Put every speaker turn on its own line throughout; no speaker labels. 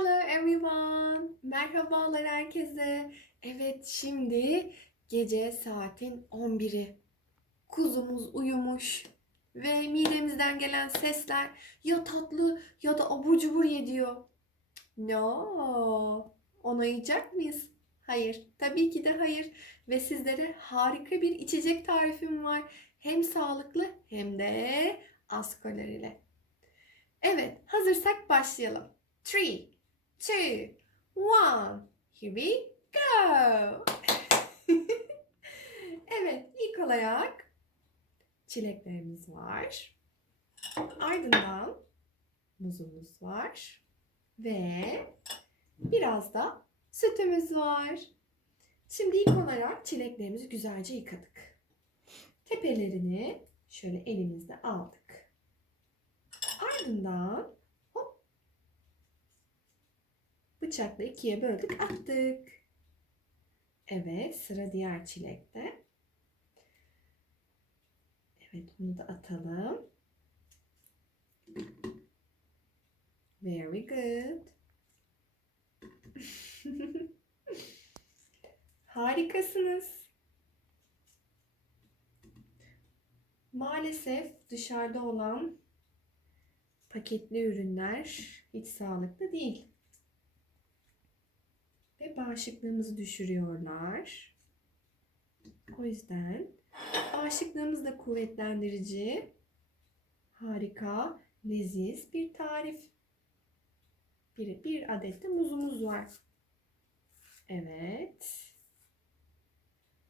Hello everyone. Merhabalar herkese. Evet şimdi gece saatin 11'i. Kuzumuz uyumuş ve midemizden gelen sesler ya tatlı ya da abur cubur ye. No. Onu yiyecek miyiz? Hayır. Tabii ki de hayır. Ve sizlere harika bir içecek tarifim var. Hem sağlıklı hem de az kalorili. Evet, hazırsak başlayalım. 3, 2, 1. Here we go. evet, ilk olarak çileklerimiz var. Ardından muzumuz var. Ve biraz da sütümüz var. Şimdi ilk olarak çileklerimizi güzelce yıkadık. Tepelerini şöyle elimizde aldık. Ardından hop bıçakla ikiye böldük attık. Evet sıra diğer çilekte. Evet bunu da atalım. Very good. Harikasınız. Maalesef dışarıda olan paketli ürünler hiç sağlıklı değil. Ve bağışıklığımızı düşürüyorlar. O yüzden bağışıklığımızı da kuvvetlendirici harika, leziz bir tarif. Bir, bir adet de muzumuz var. Evet.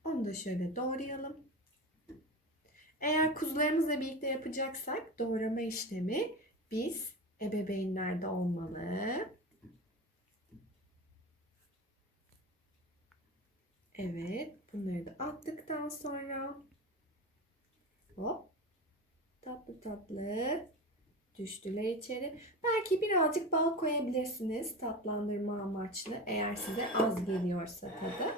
Onu da şöyle doğrayalım. Eğer kuzularımızla birlikte yapacaksak doğrama işlemi biz ebeveynlerde olmalı. Evet, bunları da attıktan sonra hop tatlı tatlı düştüler içeri. Belki birazcık bal koyabilirsiniz tatlandırma amaçlı eğer size az geliyorsa tadı.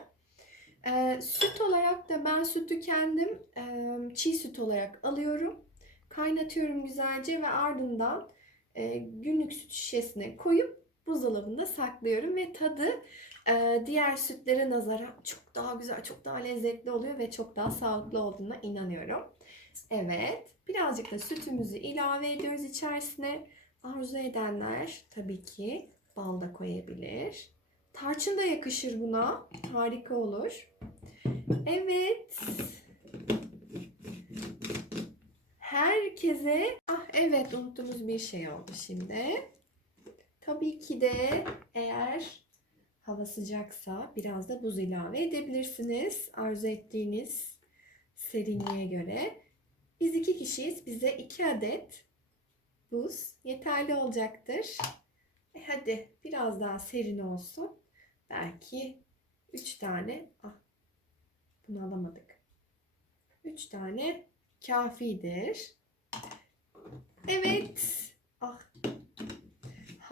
Ee, süt olarak da ben sütü kendim e, çiğ süt olarak alıyorum. Kaynatıyorum güzelce ve ardından e, günlük süt şişesine koyup buzdolabında saklıyorum ve tadı e, diğer sütlere nazaran çok daha güzel, çok daha lezzetli oluyor ve çok daha sağlıklı olduğuna inanıyorum. Evet, birazcık da sütümüzü ilave ediyoruz içerisine. Arzu edenler tabii ki bal da koyabilir. Tarçın da yakışır buna. Harika olur. Evet. Herkese ah evet unuttuğumuz bir şey oldu şimdi. Tabii ki de eğer hava sıcaksa biraz da buz ilave edebilirsiniz. Arzu ettiğiniz serinliğe göre. Biz iki kişiyiz. Bize iki adet buz yeterli olacaktır. E hadi biraz daha serin olsun. Belki üç tane. Ah, bunu alamadık. Üç tane kafidir. Evet. Ah.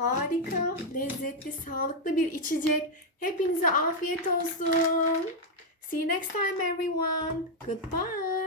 Harika, lezzetli, sağlıklı bir içecek. Hepinize afiyet olsun. See you next time everyone. Goodbye.